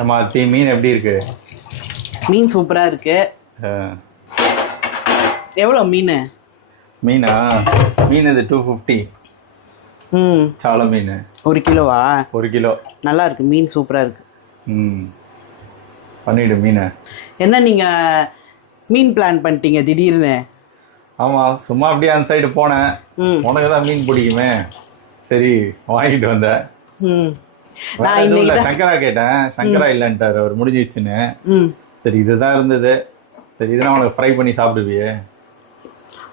நம்ம மீன் எப்படி இருக்கு? மீன் சூப்பரா இருக்கு. எவ்வளோ மீன்? மீனா மீன் இது 250. சால மீன் 1 கிலோவா? 1 கிலோ. நல்லா இருக்கு, மீன் சூப்பரா இருக்கு. பண்ணிடு மீனை. என்ன நீங்க மீன் பிளான் பண்ணிட்டீங்க திடீர்னு? ஆமா, சும்மா அப்படியே அந்த சைடு போனேன். உனக்கு தான் மீன் பிடிக்குமே, சரி வாங்கிட்டு வந்தேன். சங்கரா கேட்டேன், சங்கரா இல்லன்ட்டாரு அவர், முடிஞ்சிச்சுன்னு. சரி இதுதான் இருந்தது, சரி இதெல்லாம் உனக்கு ஃப்ரை பண்ணி சாப்பிடுவியே.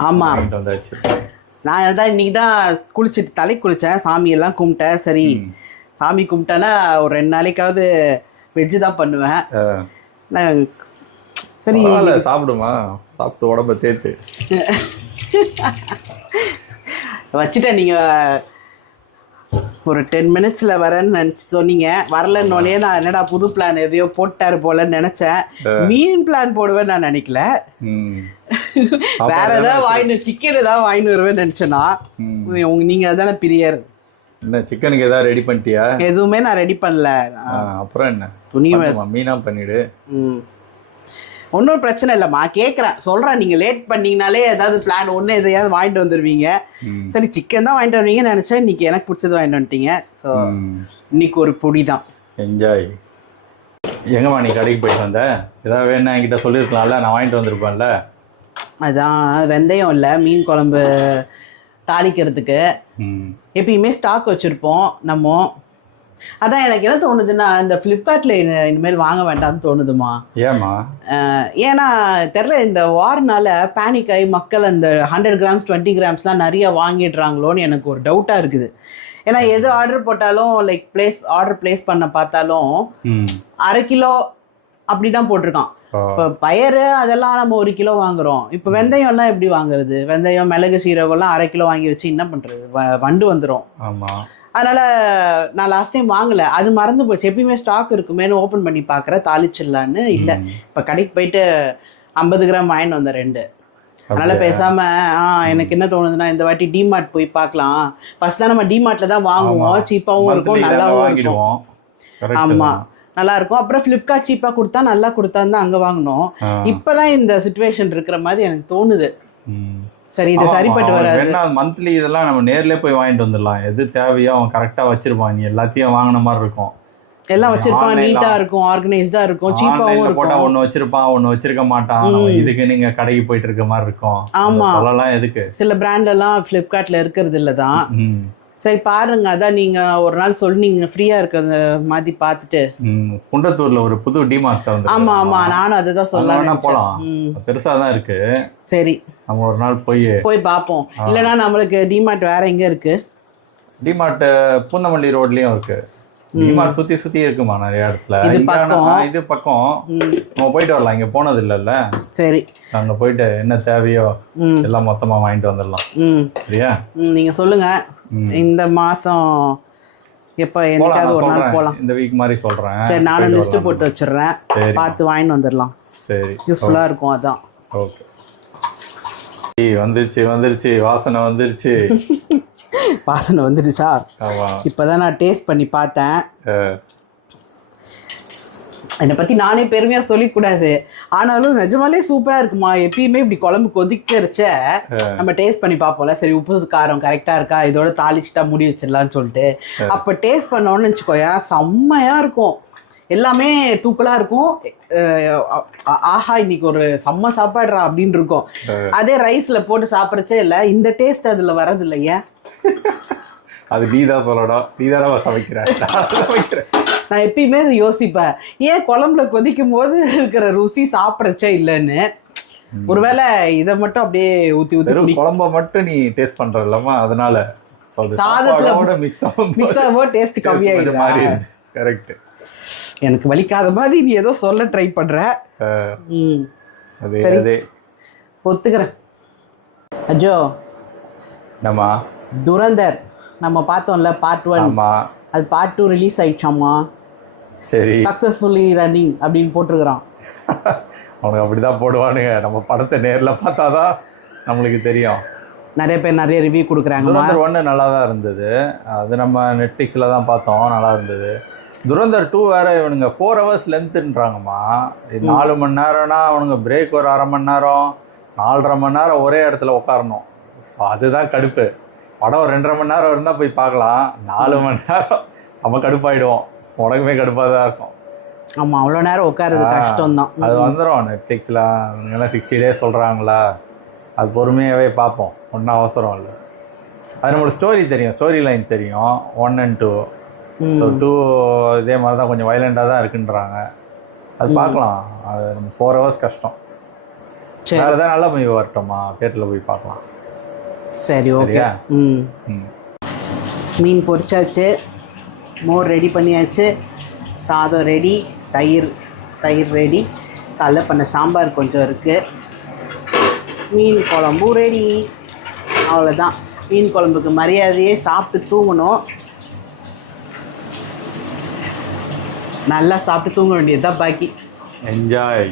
ஆமா வந்தாச்சு. நான் அதான் இன்னைக்கு தான் குளிச்சுட்டு தலை குளித்தேன், சாமியெல்லாம் கும்பிட்டேன். சரி சாமி கும்பிட்டேன்னா ஒரு 2 நாளைக்காவது வெஜ்ஜு தான் பண்ணுவேன். சரி சாப்பிடுமா, சாப்பிட்டு உடம்ப சேர்த்து வச்சுட்டேன். நீங்கள் ஒரு 10 மினிட்ஸில் வரேன்னு நினச்சி சொன்னீங்க, வரலன்னொடனே நான் என்னடா புது பிளான் எதையோ போட்டாரு போலன்னு நினச்சேன். மீன் பிளான் போடுவேன்னு நான் நினைக்கல. வேற ஏதாவது சிக்கன் ஏதாவது வாங்கிட்டு வருவேன்னு நினச்சேன்னா நீங்கள் அதானே பிரியர். என்ன சிக்கனுக்கு ஏதாவது ரெடி பண்ணிட்டியா? எதுவுமே நான் ரெடி பண்ணல. அப்புறம் என்ன துணி மீனா பண்ணிடு. ஒன்றும் பிரச்சனை இல்லைம்மா, கேட்குறேன் சொல்கிறேன். நீங்கள் லேட் பண்ணிங்கனாலே ஏதாவது பிளான் ஒன்று எதையாவது வாங்கிட்டு வந்துடுவீங்க. சரி சிக்கன் தான் வாங்கிட்டு வருவீங்கன்னு நினச்சேன், இன்னைக்கு எனக்கு பிடிச்சது வாங்கிட்டு வந்துட்டீங்க. ஸோ இன்னைக்கு ஒரு பொடி தான். என்ஜாய். எங்கம்மா நீ கடைக்கு போயிட்டு வந்த? ஏதாவது வேணா என்கிட்ட சொல்லியிருக்கலாம்ல, நான் வாங்கிட்டு வந்திருப்பேன்ல. அதான் வெந்தயம் இல்லை, மீன் குழம்பு தாளிக்கிறதுக்கு எப்பயுமே ஸ்டாக் வச்சுருப்போம் நம்ம. அதான் எனக்கு என்ன தோணுதுன்னா, இந்த ஃப்ளிப்கார்ட்டில் இனிமேல் வாங்க வேண்டாம்னு தோணுதுமா. ஏமா? ஏன்னா தெரில, இந்த வார்னால பேனிக் ஆகி மக்கள் அந்த 100 கிராம்ஸ் 20 கிராம்ஸ்லாம் நிறைய வாங்கிடுறாங்களோன்னு எனக்கு ஒரு டவுட்டாக இருக்குது. ஏன்னா எது ஆர்டர் போட்டாலும் லைக் ஆர்டர் பிளேஸ் பண்ண பார்த்தாலும் 1/2 கிலோ அப்படி தான் போட்டிருக்கான். இப்போ பயறு அதெல்லாம் நம்ம 1 கிலோ வாங்குறோம். இப்போ வெந்தயம்லாம் எப்படி வாங்குறது? வெந்தயம் மிளகு சீரகம்லாம் 1/2 கிலோ வாங்கி வச்சு என்ன பண்ணுறது? வண்டு வந்துடும். ஆமாம். அதனால் நான் லாஸ்ட் டைம் வாங்கலை, அது மறந்து போச்சு. எப்பயுமே ஸ்டாக் இருக்குமேனு ஓப்பன் பண்ணி பார்க்குறேன், தாளிச்சிடலான்னு. இல்லை, இப்போ கடைக்கு போயிட்டு 50 கிராம் வாங்கிட்டு வந்தேன் 2. அதனால் பேசாமல் எனக்கு என்ன தோணுதுன்னா, இந்த வாட்டி டிமார்ட் போய் பார்க்கலாம். ஃபர்ஸ்ட் தான் நம்ம டிமார்ட்டில் தான் வாங்குவோம், சீப்பாகவும் இருக்கும் நல்லாவும் இருக்கும். ஆமாம் நல்லா இருக்கும். அப்புறம் ஃப்ளிப்கார்ட் சீப்பாக கொடுத்தா நல்லா கொடுத்தான்னு தான் அங்கே வாங்கினோம். இப்போ தான் இந்த சுச்சுவேஷன் இருக்கிற மாதிரி எனக்கு தோணுது. சரி இது சரிப்பட்டு வராது. என்ன மந்த்லி இதெல்லாம் நம்ம நேர்லேயே போய் வாங்கிட்டு வந்துடலாம். எது தேவையோ அவன் கரெக்டாக வச்சிருப்பான். நீ எல்லாத்தையும் வாங்கின மாதிரி இருக்கும், எல்லாம் வச்சிருப்பான், நீட்டா இருக்கும், ஆர்கனைஸ்டா இருக்கும், சீப்பாவும் இருக்கும். போட்டா ஒன்னு வச்சிருப்பான், ஒன்னு வச்சிருக்க மாட்டான். இதுக்கு நீங்க கடைக்கு போயிட்டு இருக்க மாதிரி இருக்கும். ஆமா சொல்லலாம். எதுக்கு சில பிராண்ட் எல்லாம் ஃப்ளிப்கார்ட்ல இருக்கிறது இல்லதான். சரி பாருங்க, அதான் நீங்க ஒரு நாள் சொன்னீங்க ஃப்ரீயா இருக்கிற மாதிரி பார்த்துட்டு. குண்டத்தூர்ல ஒரு புது டிமார்ட் திறந்து. ஆமா ஆமா, நானும் அதுதான் சொல்லலாம். போலாம், பெருசா தான் இருக்கு. சரி நம்ம ஒரு நாள் போய் பார்ப்போம். இல்லைன்னா நம்மளுக்கு டிமார்ட் வேற எங்க இருக்கு? டிமார்ட் பூந்தமல்லி ரோட்லயும் இருக்கு. டிமார்ட் சுத்தி இருக்குமா நிறைய இடத்துல. இது பக்கம் நம்ம போயிட்டு வரலாம். இங்க போனது இல்லைல்ல. சரி அங்க போயிட்டு என்ன தேவையோ எல்லாம் மொத்தமா வாங்கிட்டு வந்துடலாம். சரியா? நீங்க சொல்லுங்க, இந்த மாசம் எப்ப என்னைக்காவது ஒரு நாள் போலாம். இந்த வீக் மாதிரி சொல்றேன். சரி நானும் லிஸ்ட் போட்டு வச்சிடுறேன், பார்த்து வாங்கிட்டு வந்துடலாம். சரி யூஸ்ஃபுல்லா இருக்கும். அதான் ஓகே. வந்துருச்சு வாசனை வந்துருச்சு. வாசனை வந்துருச்சா? இப்பதான் நான் டேஸ்ட் பண்ணி பார்த்தேன். என்னை பற்றி நானே பெருமையாக சொல்லிக்கூடாது, ஆனாலும் நிஜமாலே சூப்பராக இருக்குமா. எப்பயுமே இப்படி குழம்பு கொதிக்கிறச்ச நம்ம டேஸ்ட் பண்ணி பார்ப்போம்ல, சரி உப்பு காரம் கரெக்டாக இருக்கா, இதோட தாளிச்சிட்டா முடி வச்சிடலான்னு சொல்லிட்டு. அப்போ டேஸ்ட் பண்ணோன்னு வச்சுக்கோயா, செம்மையாக இருக்கும். எல்லாமே தூக்கலாக இருக்கும். ஆஹா இன்னைக்கு ஒரு செம்ம சாப்பாடுறா அப்படின்னு இருக்கும். அதே ரைஸில் போட்டு சாப்பிட்றச்சே இல்லை, இந்த டேஸ்ட் அதில் வரது இல்லையா? அது நீதான் சொல்லணும், நீதான் சமைக்கிறேன். நான் எப்பயுமே அதை யோசிப்பேன், ஏன் குழம்புல கொதிக்கும் போது இருக்கிற ருசி சாப்பிட்றச்சே இல்லைன்னு. ஒருவேளை இதை மட்டும் அப்படியே ஊற்றி குழம்ப மட்டும் நீ டேஸ்ட் பண்ற இல்லமா, அதனால சாதத்துல மிக்ஸ் ஆகும், டேஸ்ட் கம்மியாயிடுது. கரெக்ட். எனக்கு வலிக்காத மாதிரி நீ ஏதோ சொல்ல ட்ரை பண்ற. ஒத்துக்கிறேன். அஜோ நம்ம துரந்தர் நம்ம பார்த்தோம்ல பார்ட் 1, அது பார்ட் 2 ரிலீஸ் ஆயிடுச்சாமா. சரி சக்ஸஸ்ஃபுல்லி ரன்னிங் அப்படின்னு போட்டிருக்கிறான். அவனுக்கு அப்படிதான் போடுவானுங்க. நம்ம படத்தை நேரில் பார்த்தாதான் நம்மளுக்கு தெரியும். நிறைய பேர் நிறைய ரிவ்யூ கொடுக்குறாங்க. துரந்தர் 1 நல்லா தான் இருந்தது, அது நம்ம நெட்ஃப்ளிக்ஸில் தான் பார்த்தோம், நல்லா இருந்தது. துரந்தர் 2 வேறு இவனுங்க 4 hours லென்த்துன்றாங்கம்மா. 4 மணி நேரம்னா அவனுங்க பிரேக் ஒரு 1/2 மணி நேரம், 4.5 மணி நேரம் ஒரே இடத்துல உட்காரணும். ஸோ அதுதான் கடுப்பு. படம் 2.5 மணி நேரம் இருந்தால் போய் பார்க்கலாம், 4 மணி நேரம் நம்ம கடுப்பாயிடுவோம். உனக்குமே கடுப்பாக தான் இருக்கும். ஆமாம், அவ்வளோ நேரம் உட்காருது கஷ்டம் தான். அது வந்துடும் நெட்ஃப்ளிக்ஸில், எல்லாம் 60 days சொல்கிறாங்களா, அது பொறுமையாகவே பார்ப்போம், ஒன்றும் அவசரம் இல்லை. அது நம்மளுக்கு ஸ்டோரி தெரியும், ஸ்டோரி லைன் தெரியும் 1 and 2. ஸோ 2 இதே மாதிரி தான் கொஞ்சம் வைலண்டாக தான் இருக்குன்றாங்க, அது பார்க்கலாம். அது நம்ம 4 hours கஷ்டம். வேறு எதாவது நல்ல மூவி வரட்டுமா, தியேட்டரில் போய் பார்க்கலாம். சரி, ஓகே. மீன் பொரிச்சாச்சு, மோர் ரெடி பண்ணியாச்சு, சாதம் ரெடி, தயிர் ரெடி, காலைல பண்ண சாம்பார் கொஞ்சம் இருக்குது, மீன் குழம்பும் ரெடி. அவ்வளோதான், மீன் குழம்புக்கு மரியாதையே சாப்பிட்டு தூங்கணும். நல்லா சாப்பிட்டு தூங்க வேண்டியது தான் பாக்கி. என்ஜாய்.